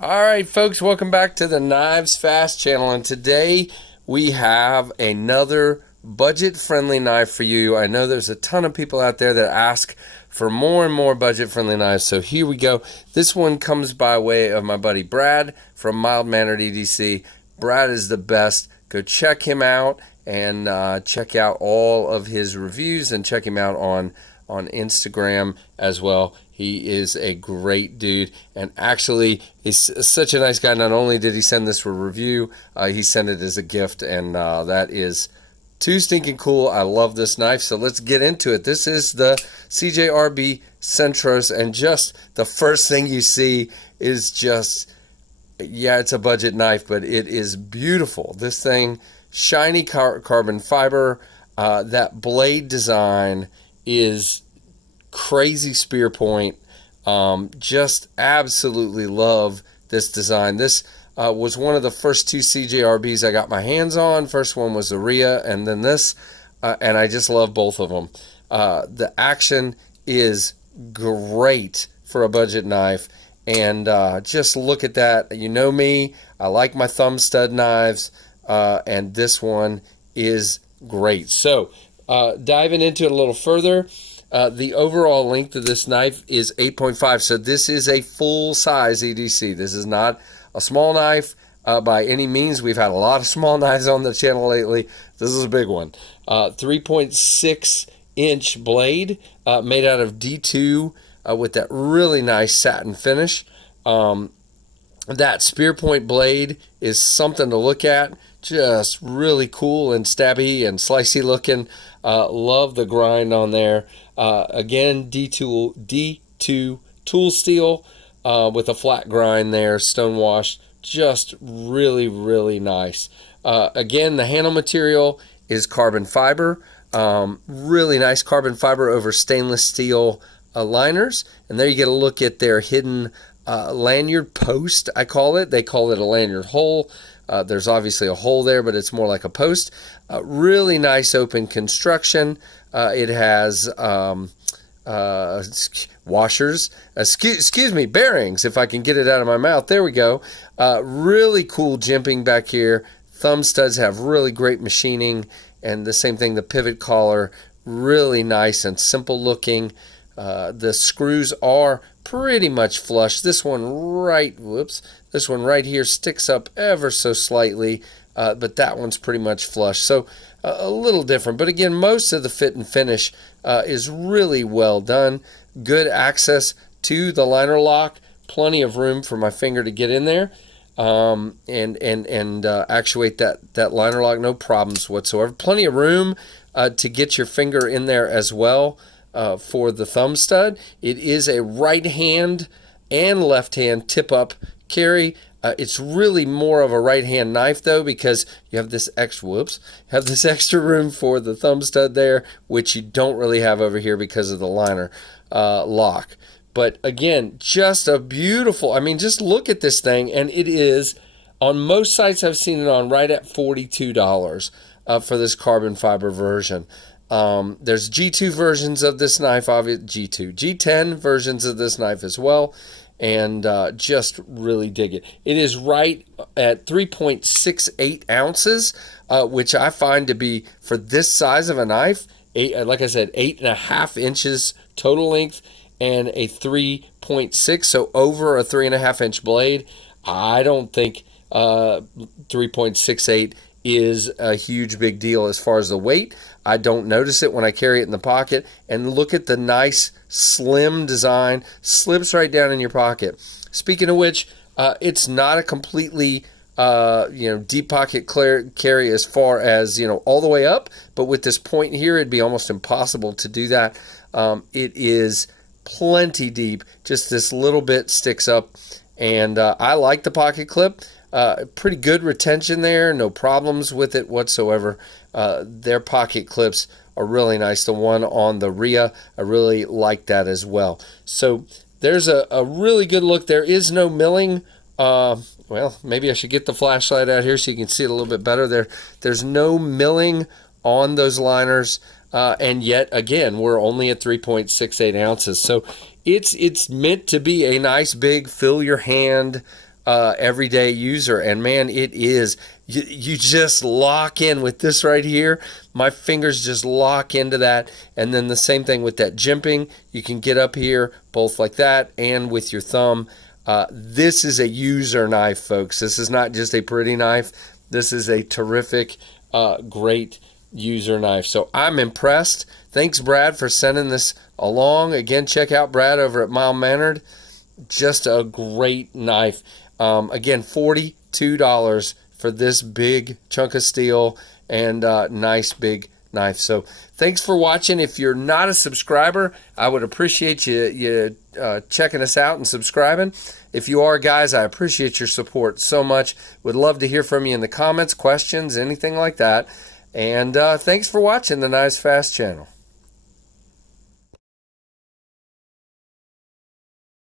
All right, folks, welcome back to the KnivesFAST channel, and today we have another budget-friendly knife for you. I know there's a ton of people out there that ask for more and more budget-friendly knives, so here we go. This one comes by way of my buddy Brad from Mild-Mannered EDC. Brad is the best. Go check him out and check out all of his reviews and check him out on Instagram as well. He is a great dude, and actually he's such a nice guy. Not only did he send this for review, he sent it as a gift, and that is too stinking cool. I love this knife, so let's get into it. This is the CJRB Centros, and just the first thing you see is just, yeah, it's a budget knife, but it is beautiful. This thing, shiny carbon fiber, that blade design is crazy spear point. Just absolutely love this design. This was one of the first two CJRBs I got my hands on. First one was the Rhea, and then this, and I just love both of them. The action is great for a budget knife, and just look at that. You know me, I like my thumb stud knives, and this one is great. So diving into it a little further, the overall length of this knife is 8.5, so this is a full-size EDC. This is not a small knife by any means. We've had a lot of small knives on the channel lately. This is a big one. 3.6-inch blade made out of D2 with that really nice satin finish. That spear point blade is something to look at. Just really cool and stabby and slicey looking. Love the grind on there. Again, D2 tool steel with a flat grind there, stone washed. Just really, really nice. Again, the handle material is carbon fiber. Really nice carbon fiber over stainless steel liners. And there you get a look at their hidden lanyard post, I call it. They call it a lanyard hole. There's obviously a hole there, but it's more like a post. Really nice open construction. It has washers, excuse me, bearings, if I can get it out of my mouth. There we go. Really cool jimping back here. Thumb studs have really great machining, and the same thing, the pivot collar, really nice and simple looking. The screws are pretty much flush. This one right here sticks up ever so slightly, but that one's pretty much flush. So a little different, but again, most of the fit and finish is really well done. Good access to the liner lock, plenty of room for my finger to get in there and actuate that liner lock, no problems whatsoever. Plenty of room to get your finger in there as well. For the thumb stud, it is a right hand and left hand tip up carry. It's really more of a right hand knife though, because you have this extra room for the thumb stud there, which you don't really have over here because of the liner lock. But again, just a beautiful, I mean, just look at this thing, and it is, on most sites I've seen it on, right at $42 for this carbon fiber version. There's G2 versions of this knife, G10 versions of this knife as well, and just really dig it. It is right at 3.68 ounces, which I find to be, for this size of a knife, like I said, 8.5 inches total length and a 3.6, so over a 3.5 inch blade. I don't think 3.68 is a huge big deal as far as the weight. I don't notice it when I carry it in the pocket. And look at the nice slim design, slips right down in your pocket. Speaking of which, it's not a completely deep pocket carry as far as, all the way up, but with this point here, it'd be almost impossible to do that. It is plenty deep, just this little bit sticks up, and I like the pocket clip. Pretty good retention there, no problems with it whatsoever. Their pocket clips are really nice. The one on the Rhea, I really like that as well. So there's a really good look. There is no milling. Well, maybe I should get the flashlight out here so you can see it a little bit better. There's no milling on those liners, and yet again, we're only at 3.68 ounces. So it's meant to be a nice big fill your hand everyday user. And man, it is, you just lock in with this right here. My fingers just lock into that. And then the same thing with that jimping. You can get up here both like that and with your thumb. This is a user knife, folks. This is not just a pretty knife. This is a terrific, great user knife. So I'm impressed. Thanks, Brad, for sending this along. Again, check out Brad over at Mild Mannered. Just a great knife. Again, $42 for this big chunk of steel and nice big knife. So thanks for watching. If you're not a subscriber, I would appreciate you checking us out and subscribing. If you are, guys, I appreciate your support so much. Would love to hear from you in the comments, questions, anything like that. And thanks for watching the KnivesFAST channel.